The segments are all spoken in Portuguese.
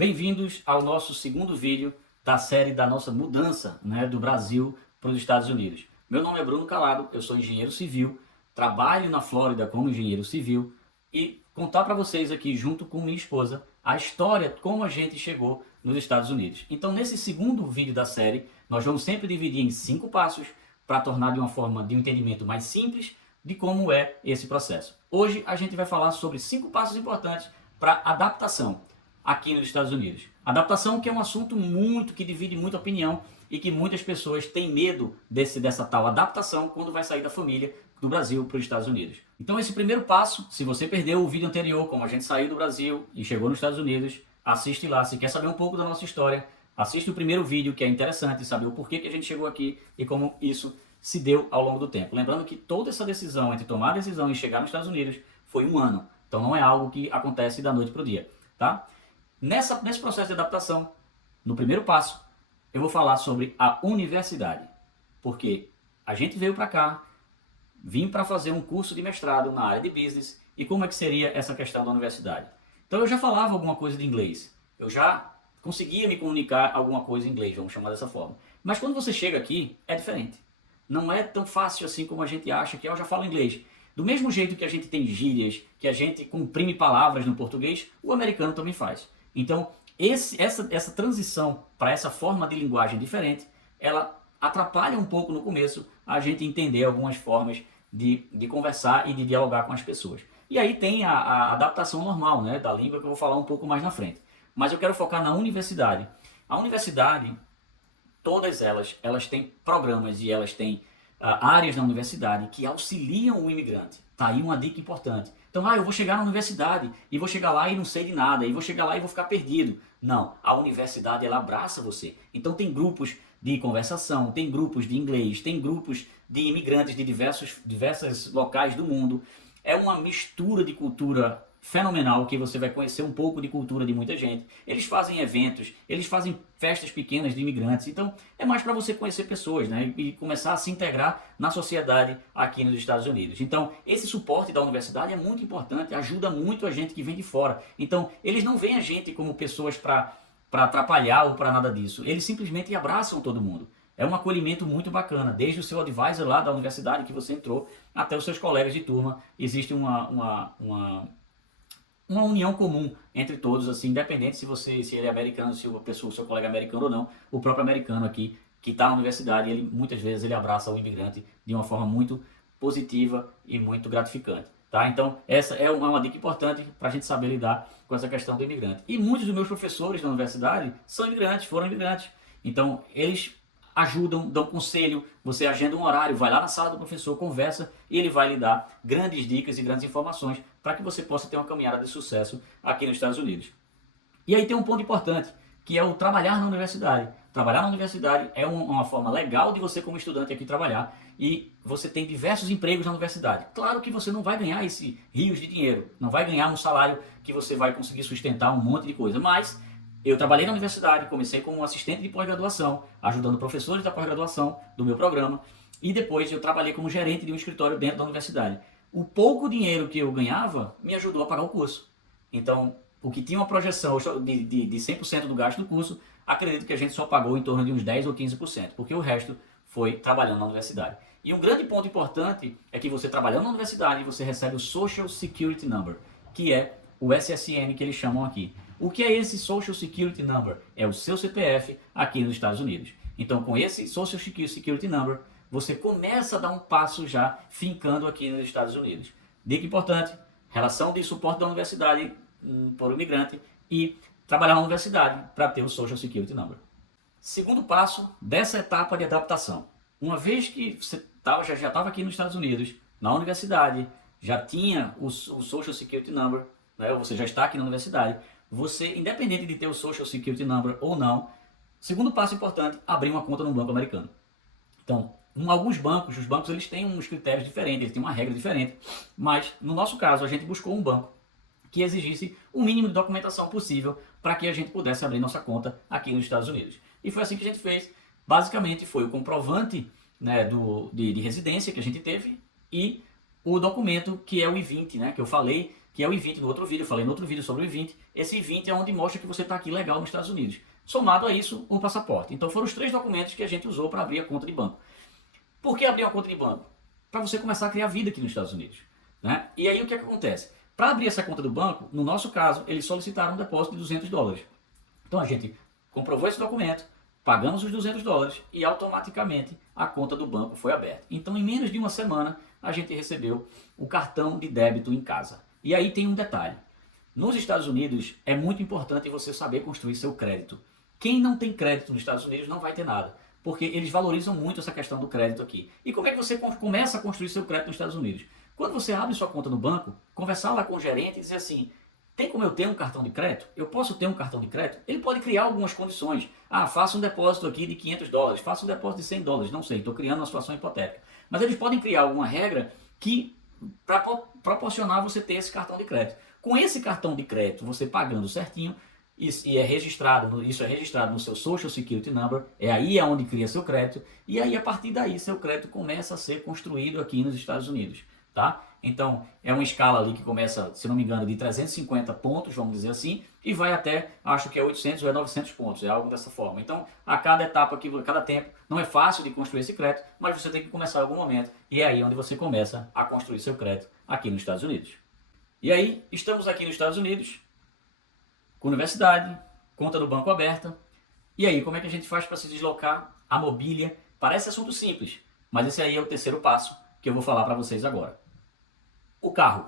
Bem-vindos ao nosso segundo vídeo da série da nossa mudança, do Brasil para os Estados Unidos. Meu nome é Bruno Calado, eu sou engenheiro civil, trabalho na Flórida como engenheiro civil e contar para vocês aqui, junto com minha esposa, a história como a gente chegou nos Estados Unidos. Então, nesse segundo vídeo da série, nós vamos sempre dividir em 5 passos para tornar de uma forma de um entendimento mais simples de como é esse processo. Hoje a gente vai falar sobre 5 passos importantes para adaptação aqui nos Estados Unidos. Adaptação, que é um assunto que divide muita opinião e que muitas pessoas têm medo dessa tal adaptação quando vai sair da família do Brasil para os Estados Unidos. Então esse primeiro passo, se você perdeu o vídeo anterior, como a gente saiu do Brasil e chegou nos Estados Unidos, assiste lá. Se quer saber um pouco da nossa história, assiste o primeiro vídeo, que é interessante saber o porquê que a gente chegou aqui e como isso se deu ao longo do tempo. Lembrando que toda essa decisão, entre tomar a decisão e chegar nos Estados Unidos, foi um ano. Então não é algo que acontece da noite para o dia, tá? Nesse processo de adaptação, no primeiro passo, eu vou falar sobre a universidade. Porque a gente veio para cá, vim para fazer um curso de mestrado na área de business, e como é que seria essa questão da universidade? Então eu já falava alguma coisa de inglês, eu já conseguia me comunicar alguma coisa em inglês, vamos chamar dessa forma. Mas quando você chega aqui, é diferente. Não é tão fácil assim como a gente acha que eu já falo inglês. Do mesmo jeito que a gente tem gírias, que a gente comprime palavras no português, o americano também faz. Então, essa transição para essa forma de linguagem diferente, ela atrapalha um pouco no começo a gente entender algumas formas de conversar e de dialogar com as pessoas. E aí tem a adaptação normal, da língua, que eu vou falar um pouco mais na frente. Mas eu quero focar na universidade. A universidade, todas elas têm programas e elas têm áreas na universidade que auxiliam o imigrante. Tá aí uma dica importante. Então, eu vou chegar na universidade e vou chegar lá e não sei de nada, e vou chegar lá e vou ficar perdido. Não, a universidade ela abraça você. Então tem grupos de conversação, tem grupos de inglês, tem grupos de imigrantes de diversos locais do mundo. É uma mistura de cultura fenomenal, que você vai conhecer um pouco de cultura de muita gente. Eles fazem eventos, eles fazem festas pequenas de imigrantes. Então é mais para você conhecer pessoas, e começar a se integrar na sociedade aqui nos Estados Unidos. Então esse suporte da universidade é muito importante, ajuda muito a gente que vem de fora. Então eles não veem a gente como pessoas para atrapalhar ou para nada disso. Eles simplesmente abraçam todo mundo. É um acolhimento muito bacana, desde o seu advisor lá da universidade que você entrou, até os seus colegas de turma. Existe uma união comum entre todos, assim, independente se ele é americano, se o seu colega é americano ou não. O próprio americano aqui, que está na universidade, muitas vezes ele abraça o imigrante de uma forma muito positiva e muito gratificante. Tá? Então essa é uma dica importante para a gente saber lidar com essa questão do imigrante. E muitos dos meus professores da universidade são imigrantes, foram imigrantes. Então eles ajudam, dão conselho, você agenda um horário, vai lá na sala do professor, conversa, e ele vai lhe dar grandes dicas e grandes informações para que você possa ter uma caminhada de sucesso aqui nos Estados Unidos. E aí tem um ponto importante, que é o trabalhar na universidade. Trabalhar na universidade é uma forma legal de você, como estudante, aqui trabalhar, e você tem diversos empregos na universidade. Claro que você não vai ganhar esse rios de dinheiro, não vai ganhar um salário que você vai conseguir sustentar um monte de coisa, mas eu trabalhei na universidade, comecei como assistente de pós-graduação, ajudando professores da pós-graduação do meu programa, e depois eu trabalhei como gerente de um escritório dentro da universidade. O pouco dinheiro que eu ganhava me ajudou a pagar o curso. Então, o que tinha uma projeção de 100% do gasto do curso, acredito que a gente só pagou em torno de uns 10 ou 15%, porque o resto foi trabalhando na universidade. E um grande ponto importante é que você, trabalhando na universidade, você recebe o Social Security Number, que é o SSN que eles chamam aqui. O que é esse Social Security Number? É o seu CPF aqui nos Estados Unidos. Então, com esse Social Security Number, você começa a dar um passo já fincando aqui nos Estados Unidos. Dica importante: relação de suporte da universidade por imigrante e trabalhar na universidade para ter o Social Security Number. Segundo passo dessa etapa de adaptação. Uma vez que você já estava aqui nos Estados Unidos, na universidade, já tinha o Social Security Number, você já está aqui na universidade, você, independente de ter o Social Security Number ou não, segundo passo importante, abrir uma conta no banco americano. Então, alguns bancos, os bancos eles têm uns critérios diferentes, eles têm uma regra diferente, mas no nosso caso a gente buscou um banco que exigisse o mínimo de documentação possível para que a gente pudesse abrir nossa conta aqui nos Estados Unidos. E foi assim que a gente fez. Basicamente foi o comprovante de residência que a gente teve e o documento que é o I-20, que eu falei que é o I-20 no outro vídeo, eu falei no outro vídeo sobre o I-20. Esse I-20 é onde mostra que você está aqui legal nos Estados Unidos. Somado a isso, o passaporte. Então foram os 3 documentos que a gente usou para abrir a conta de banco. Por que abrir uma conta de banco? Para você começar a criar vida aqui nos Estados Unidos. Né? E aí o que acontece? Para abrir essa conta do banco, no nosso caso, eles solicitaram um depósito de $200. Então a gente comprovou esse documento, pagamos os $200 e automaticamente a conta do banco foi aberta. Então em menos de uma semana a gente recebeu o cartão de débito em casa. E aí tem um detalhe. Nos Estados Unidos é muito importante você saber construir seu crédito. Quem não tem crédito nos Estados Unidos não vai ter nada, porque eles valorizam muito essa questão do crédito aqui. E como é que você começa a construir seu crédito nos Estados Unidos? Quando você abre sua conta no banco, conversar lá com o gerente e dizer assim, tem como eu ter um cartão de crédito? Eu posso ter um cartão de crédito? Ele pode criar algumas condições. Ah, faça um depósito aqui de $500, faça um depósito de $100, não sei, estou criando uma situação hipotética. Mas eles podem criar alguma regra que para proporcionar você ter esse cartão de crédito. Com esse cartão de crédito, você pagando certinho, isso é registrado no seu Social Security Number, é aí onde cria seu crédito, e aí a partir daí seu crédito começa a ser construído aqui nos Estados Unidos, tá? Então é uma escala ali que começa, se não me engano, de 350 pontos, vamos dizer assim, e vai até, acho que é 800 ou é 900 pontos, é algo dessa forma. Então a cada etapa aqui, a cada tempo, não é fácil de construir esse crédito, mas você tem que começar em algum momento, e é aí onde você começa a construir seu crédito aqui nos Estados Unidos. E aí, estamos aqui nos Estados Unidos, com universidade, conta no banco aberta. E aí, como é que a gente faz para se deslocar? A mobília. Parece assunto simples, mas esse aí é o terceiro passo que eu vou falar para vocês agora. O carro.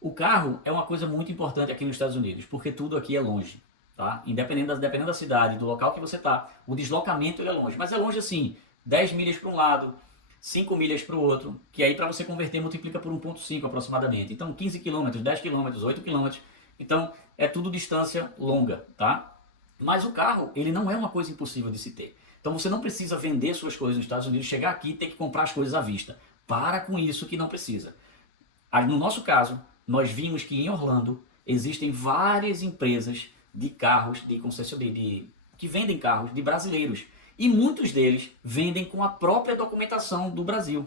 O carro é uma coisa muito importante aqui nos Estados Unidos, porque tudo aqui é longe. Tá? Dependendo da cidade, do local que você está, o deslocamento ele é longe. Mas é longe assim, 10 milhas para um lado, 5 milhas para o outro, que aí para você converter multiplica por 1,5 aproximadamente. Então 15 km, 10 km, 8 km. Então é tudo distância longa, tá? Mas o carro, ele não é uma coisa impossível de se ter. Então você não precisa vender suas coisas nos Estados Unidos, chegar aqui e ter que comprar as coisas à vista. Para com isso que não precisa. No nosso caso, nós vimos que em Orlando existem várias empresas de carros, de concessionária, que vendem carros de brasileiros. E muitos deles vendem com a própria documentação do Brasil.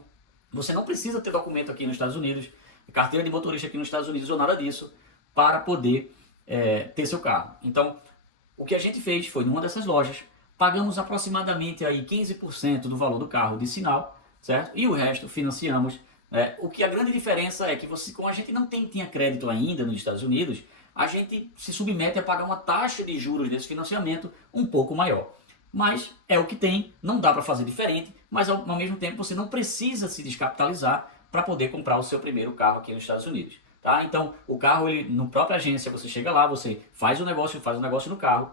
Você não precisa ter documento aqui nos Estados Unidos, carteira de motorista aqui nos Estados Unidos ou nada disso, para poder ter seu carro. Então, o que a gente fez foi, numa dessas lojas, pagamos aproximadamente aí 15% do valor do carro de sinal, certo? E o resto financiamos. O que a grande diferença é que como a gente não tinha crédito ainda nos Estados Unidos, a gente se submete a pagar uma taxa de juros desse financiamento um pouco maior. Mas é o que tem, não dá para fazer diferente, mas ao mesmo tempo você não precisa se descapitalizar para poder comprar o seu primeiro carro aqui nos Estados Unidos. Tá? Então o carro, no própria agência, você chega lá, você faz o negócio no carro,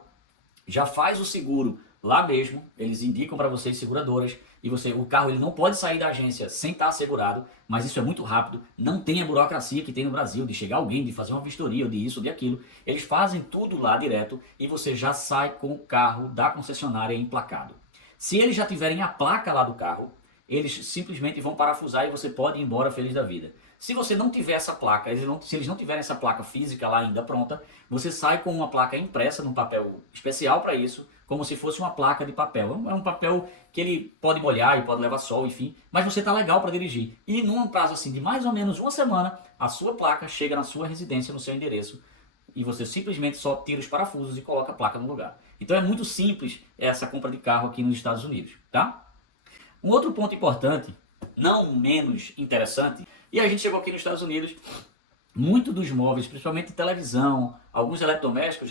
já faz o seguro lá mesmo, eles indicam para vocês seguradoras, e o carro ele não pode sair da agência sem estar assegurado, mas isso é muito rápido, não tem a burocracia que tem no Brasil, de chegar alguém, de fazer uma vistoria, ou de isso, ou de aquilo. Eles fazem tudo lá direto e você já sai com o carro da concessionária emplacado. Se eles já tiverem a placa lá do carro, eles simplesmente vão parafusar e você pode ir embora feliz da vida. Se você não tiver essa placa, se eles não tiverem essa placa física lá ainda pronta, você sai com uma placa impressa num papel especial para isso, como se fosse uma placa de papel. É um papel que ele pode molhar e pode levar sol, enfim, mas você está legal para dirigir. E num prazo assim de mais ou menos uma semana, a sua placa chega na sua residência, no seu endereço, e você simplesmente só tira os parafusos e coloca a placa no lugar. Então é muito simples essa compra de carro aqui nos Estados Unidos, tá? Um outro ponto importante, não menos interessante, e a gente chegou aqui nos Estados Unidos, muito dos móveis, principalmente televisão, alguns eletrodomésticos,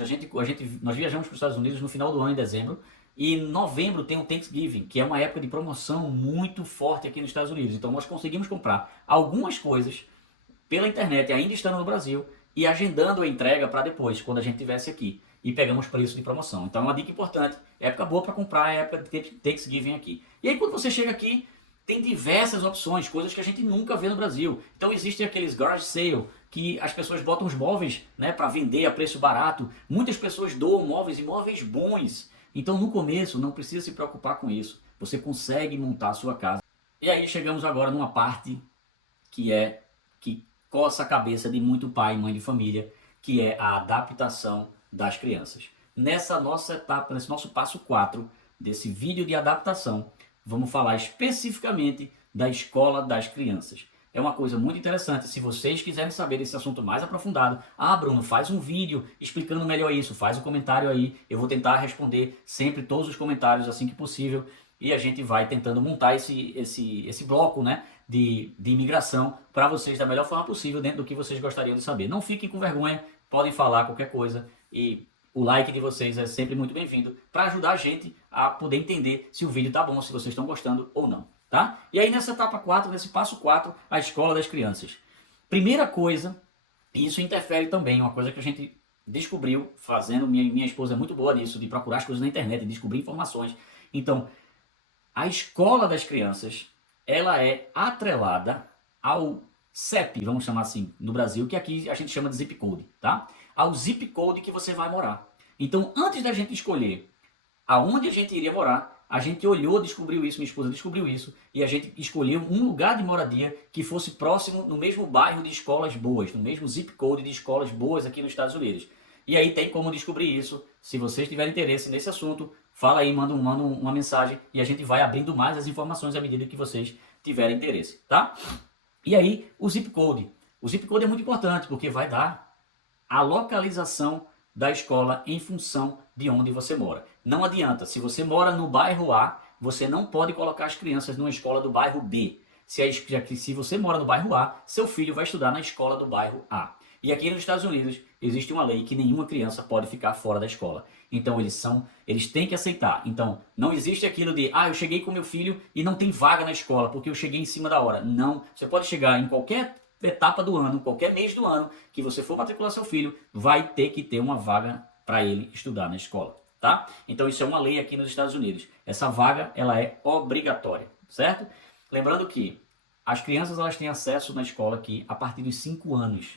nós viajamos para os Estados Unidos no final do ano, em dezembro, e em novembro tem o Thanksgiving, que é uma época de promoção muito forte aqui nos Estados Unidos. Então nós conseguimos comprar algumas coisas pela internet, ainda estando no Brasil, e agendando a entrega para depois, quando a gente estivesse aqui. E pegamos preço de promoção. Então é uma dica importante, época boa para comprar, é época de Thanksgiving aqui. E aí quando você chega aqui, tem diversas opções, coisas que a gente nunca vê no Brasil. Então existem aqueles garage sale, que as pessoas botam os móveis, né, para vender a preço barato. Muitas pessoas doam móveis e móveis bons. Então no começo não precisa se preocupar com isso. Você consegue montar a sua casa. E aí chegamos agora numa parte que coça a cabeça de muito pai e mãe de família, que é a adaptação das crianças. Nessa nossa etapa, nesse nosso passo 4 desse vídeo de adaptação, vamos falar especificamente da escola das crianças. é uma coisa muito interessante. Se vocês quiserem saber desse assunto mais aprofundado, Bruno, faz um vídeo explicando melhor isso, faz um comentário aí, eu vou tentar responder sempre todos os comentários assim que possível, e a gente vai tentando montar esse bloco, né, de imigração para vocês da melhor forma possível, dentro do que vocês gostariam de saber. Não fiquem com vergonha, podem falar qualquer coisa, e o like de vocês é sempre muito bem-vindo para ajudar a gente a poder entender se o vídeo tá bom, se vocês estão gostando ou não, tá? E aí nessa etapa 4, nesse passo 4, a escola das crianças. Primeira coisa, e isso interfere também, uma coisa que a gente descobriu fazendo, minha esposa é muito boa nisso, de procurar as coisas na internet, de descobrir informações. Então, a escola das crianças, ela é atrelada ao CEP, vamos chamar assim, no Brasil, que aqui a gente chama de zip code, tá? Ao zip code que você vai morar. Então, antes da gente escolher aonde a gente iria morar, a gente olhou, descobriu isso, minha esposa descobriu isso, e a gente escolheu um lugar de moradia que fosse próximo, no mesmo bairro de escolas boas, no mesmo zip code de escolas boas aqui nos Estados Unidos. E aí tem como descobrir isso. Se vocês tiverem interesse nesse assunto, fala aí, manda uma mensagem e a gente vai abrindo mais as informações à medida que vocês tiverem interesse, tá? E aí, o zip code. O zip code é muito importante porque vai dar a localização da escola em função de onde você mora. Não adianta, se você mora no bairro A, você não pode colocar as crianças numa escola do bairro B. Se você mora no bairro A, seu filho vai estudar na escola do bairro A. E aqui nos Estados Unidos existe uma lei que nenhuma criança pode ficar fora da escola. Então eles têm que aceitar. Então não existe aquilo de, eu cheguei com meu filho e não tem vaga na escola porque eu cheguei em cima da hora. Não, você pode chegar em qualquer etapa do ano, qualquer mês do ano que você for matricular seu filho, vai ter que ter uma vaga para ele estudar na escola, tá? Então isso é uma lei aqui nos Estados Unidos. Essa vaga, ela é obrigatória, certo? Lembrando que as crianças elas têm acesso na escola aqui a partir dos 5 anos.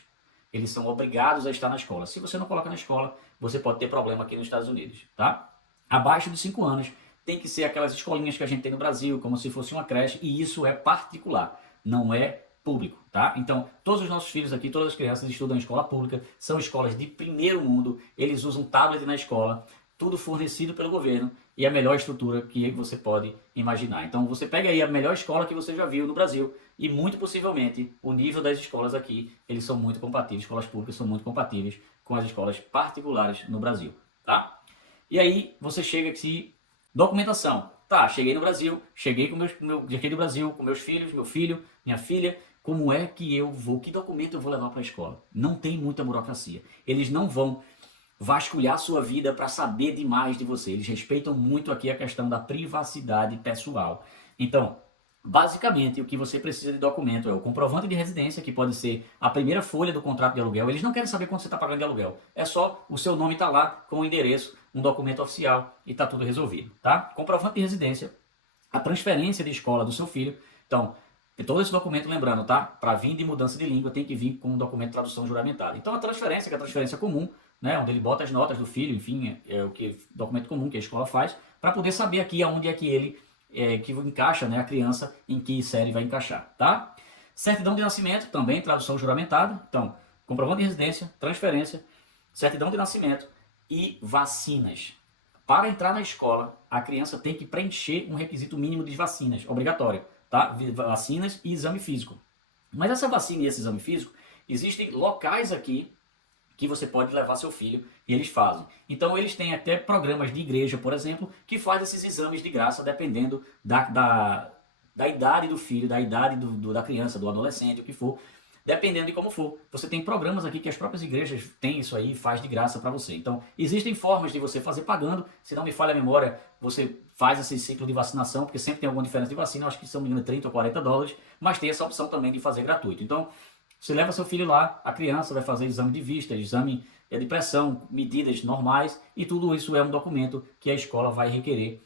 Eles são obrigados a estar na escola. Se você não coloca na escola, você pode ter problema aqui nos Estados Unidos, tá? Abaixo de 5 anos tem que ser aquelas escolinhas que a gente tem no Brasil, como se fosse uma creche, e isso é particular, não é público, tá? Então, todos os nossos filhos aqui, todas as crianças estudam em escola pública, são escolas de primeiro mundo, eles usam tablet na escola, tudo fornecido pelo governo e a melhor estrutura que você pode imaginar. Então, você pega aí a melhor escola que você já viu no Brasil e muito possivelmente o nível das escolas aqui, eles são muito compatíveis, escolas públicas são muito compatíveis com as escolas particulares no Brasil, tá? E aí, você chega aqui, documentação. Tá, cheguei no Brasil, cheguei do Brasil com meus filhos, meu filho, minha filha. Como é que eu vou, que documento eu vou levar para a escola? Não tem muita burocracia. Eles não vão vasculhar a sua vida para saber demais de você. Eles respeitam muito aqui a questão da privacidade pessoal. Então, basicamente, o que você precisa de documento é o comprovante de residência, que pode ser a primeira folha do contrato de aluguel. Eles não querem saber quanto você está pagando de aluguel. É só o seu nome está lá com o endereço, um documento oficial e está tudo resolvido, tá? Comprovante de residência, a transferência de escola do seu filho. Então, todo esse documento, lembrando, tá? Para vir de mudança de língua, tem que vir com um documento de tradução juramentada. Então, a transferência, que é a transferência comum, né? Onde ele bota as notas do filho, enfim, é o documento comum que a escola faz, para poder saber aqui aonde é que ele que encaixa, né, a criança em que série vai encaixar, tá? Certidão de nascimento, também tradução juramentada. Então, comprovante de residência, transferência, certidão de nascimento e vacinas. Para entrar na escola, a criança tem que preencher um requisito mínimo de vacinas, obrigatório, tá? Vacinas e exame físico. Mas essa vacina e esse exame físico, existem locais aqui que você pode levar seu filho e eles fazem. Então eles têm até programas de igreja, por exemplo, que faz esses exames de graça dependendo da idade do filho, da idade da criança, do adolescente, o que for. Dependendo de como for. Você tem programas aqui que as próprias igrejas têm isso aí e faz de graça para você. Então, existem formas de você fazer pagando. Se não me falha a memória, você faz esse ciclo de vacinação, porque sempre tem alguma diferença de vacina. Eu acho que são, me engano, $30 ou $40, mas tem essa opção também de fazer gratuito. Então, você leva seu filho lá, a criança vai fazer exame de vista, exame de pressão, medidas normais, e tudo isso é um documento que a escola vai requerer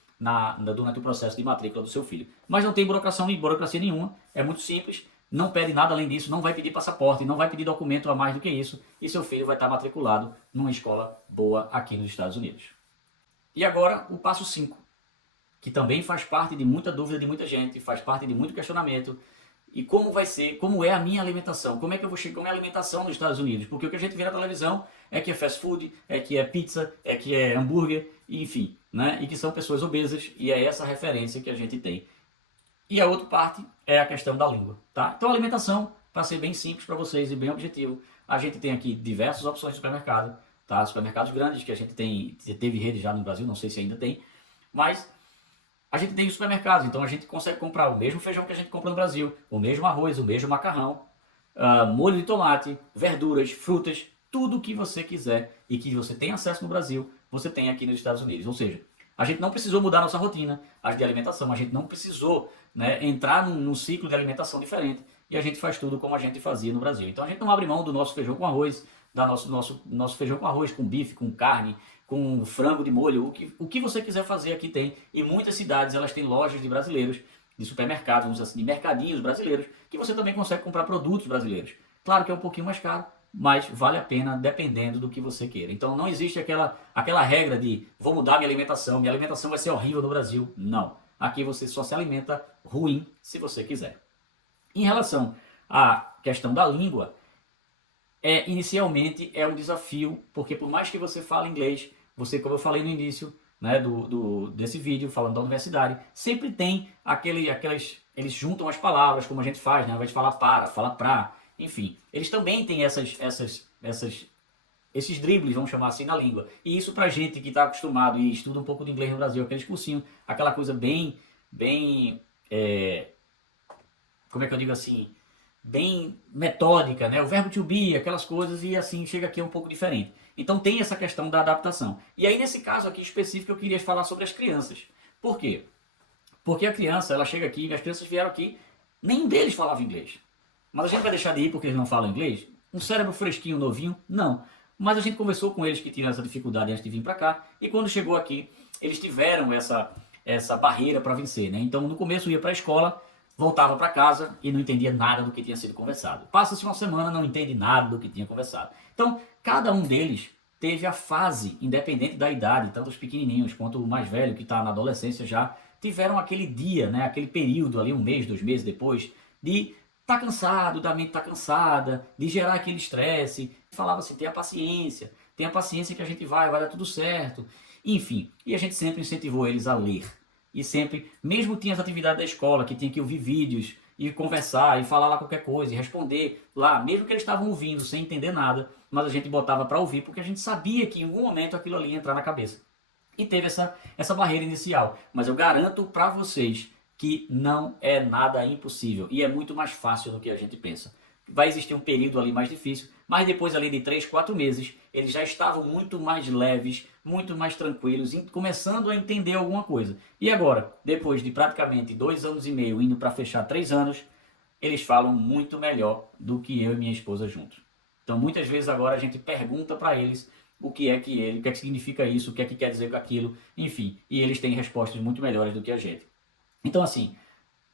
durante o processo de matrícula do seu filho. Mas não tem burocracia nenhuma, é muito simples, não pede nada além disso, não vai pedir passaporte, não vai pedir documento a mais do que isso, e seu filho vai estar matriculado numa escola boa aqui nos Estados Unidos. E agora o passo 5, que também faz parte de muita dúvida de muita gente, faz parte de muito questionamento. E como vai ser, como é a minha alimentação? Como é que eu vou chegar, como é a alimentação nos Estados Unidos? Porque o que a gente vê na televisão é que é fast food, é que é pizza, é que é hambúrguer, enfim, né? E que são pessoas obesas, e é essa referência que a gente tem. E a outra parte é a questão da língua, tá? Então, a alimentação, para ser bem simples para vocês e bem objetivo, a gente tem aqui diversas opções de supermercado, tá? Supermercados grandes que a gente teve rede já no Brasil, não sei se ainda tem, mas a gente tem os supermercados, então a gente consegue comprar o mesmo feijão que a gente compra no Brasil, o mesmo arroz, o mesmo macarrão, molho de tomate, verduras, frutas, tudo que você quiser e que você tem acesso no Brasil, você tem aqui nos Estados Unidos. Ou seja, a gente não precisou mudar nossa rotina de alimentação, a gente não precisou, né, entrar num ciclo de alimentação diferente e a gente faz tudo como a gente fazia no Brasil. Então a gente não abre mão do nosso feijão com arroz, nosso feijão com arroz, com bife, com carne, com frango de molho, o que você quiser fazer aqui tem. E muitas cidades elas têm lojas de brasileiros, de supermercados, vamos dizer assim, de mercadinhos brasileiros, que você também consegue comprar produtos brasileiros. Claro que é um pouquinho mais caro, mas vale a pena dependendo do que você queira. Então não existe aquela regra de vou mudar minha alimentação vai ser horrível no Brasil. Não. Aqui você só se alimenta ruim se você quiser. Em relação à questão da língua, inicialmente é um desafio, porque por mais que você fale inglês, você, como eu falei no início, né, desse vídeo, falando da universidade, sempre tem eles juntam as palavras, como a gente faz, né, ao invés de falar para, fala pra, enfim. Eles também têm esses dribles, vamos chamar assim, na língua. E isso pra gente que está acostumado e estuda um pouco de inglês no Brasil, aqueles cursinhos, aquela coisa bem, como é que eu digo assim, bem metódica, né? O verbo to be, aquelas coisas, e assim chega aqui um pouco diferente. Então tem essa questão da adaptação. E aí nesse caso aqui específico eu queria falar sobre as crianças. Por quê? Porque a criança, ela chega aqui, as crianças vieram aqui, nenhum deles falava inglês. Mas a gente vai deixar de ir porque eles não falam inglês? Um cérebro fresquinho, novinho? Não. Mas a gente conversou com eles que tinham essa dificuldade antes de vir para cá, e quando chegou aqui, eles tiveram essa barreira para vencer, né? Então no começo ia para a escola, voltava para casa e não entendia nada do que tinha sido conversado. Passa-se uma semana, não entende nada do que tinha conversado. Então, cada um deles teve a fase, independente da idade, tanto os pequenininhos quanto o mais velho, que está na adolescência já, tiveram aquele dia, né, aquele período ali, 1 mês, 2 meses depois, de estar cansado, da mente estar cansada, de gerar aquele estresse. Falava assim, tenha paciência que a gente vai dar tudo certo. Enfim, e a gente sempre incentivou eles a ler. E sempre, mesmo tinha as atividades da escola, que tinha que ouvir vídeos, e conversar, e falar lá qualquer coisa, e responder lá, mesmo que eles estavam ouvindo, sem entender nada, mas a gente botava para ouvir, porque a gente sabia que em algum momento aquilo ali ia entrar na cabeça. E teve essa barreira inicial. Mas eu garanto para vocês que não é nada impossível, e é muito mais fácil do que a gente pensa. Vai existir um período ali mais difícil, mas depois ali de 3, 4 meses, eles já estavam muito mais leves, muito mais tranquilos, começando a entender alguma coisa. E agora, depois de praticamente 2 anos e meio, indo para fechar 3 anos, eles falam muito melhor do que eu e minha esposa juntos. Então muitas vezes agora a gente pergunta para eles o que é que significa isso, o que é que quer dizer aquilo, enfim, e eles têm respostas muito melhores do que a gente. Então assim,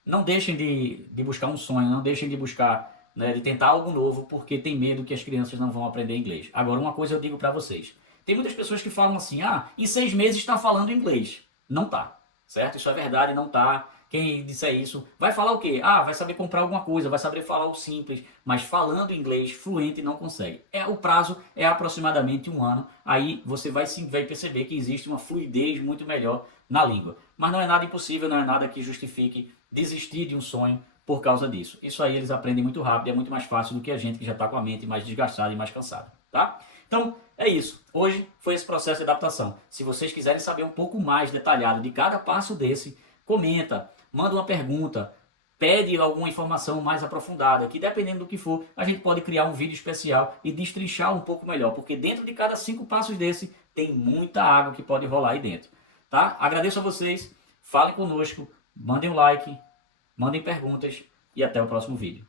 não deixem de buscar um sonho, não deixem de buscar, né, de tentar algo novo, porque tem medo que as crianças não vão aprender inglês. Agora, uma coisa eu digo para vocês. Tem muitas pessoas que falam assim, em 6 meses está falando inglês. Não tá, certo? Isso é verdade, não tá. Quem disser isso, vai falar o quê? Vai saber comprar alguma coisa, vai saber falar o simples, mas falando inglês fluente não consegue. O prazo é aproximadamente 1 ano, aí você vai perceber que existe uma fluidez muito melhor na língua. Mas não é nada impossível, não é nada que justifique desistir de um sonho por causa disso. Isso aí eles aprendem muito rápido e é muito mais fácil do que a gente que já está com a mente mais desgastada e mais cansada, tá? Então, é isso. Hoje foi esse processo de adaptação. Se vocês quiserem saber um pouco mais detalhado de cada passo desse, comenta, manda uma pergunta, pede alguma informação mais aprofundada, que dependendo do que for, a gente pode criar um vídeo especial e destrinchar um pouco melhor, porque dentro de cada 5 passos desse, tem muita água que pode rolar aí dentro, tá? Agradeço a vocês, falem conosco, mandem um like, mandem perguntas e até o próximo vídeo.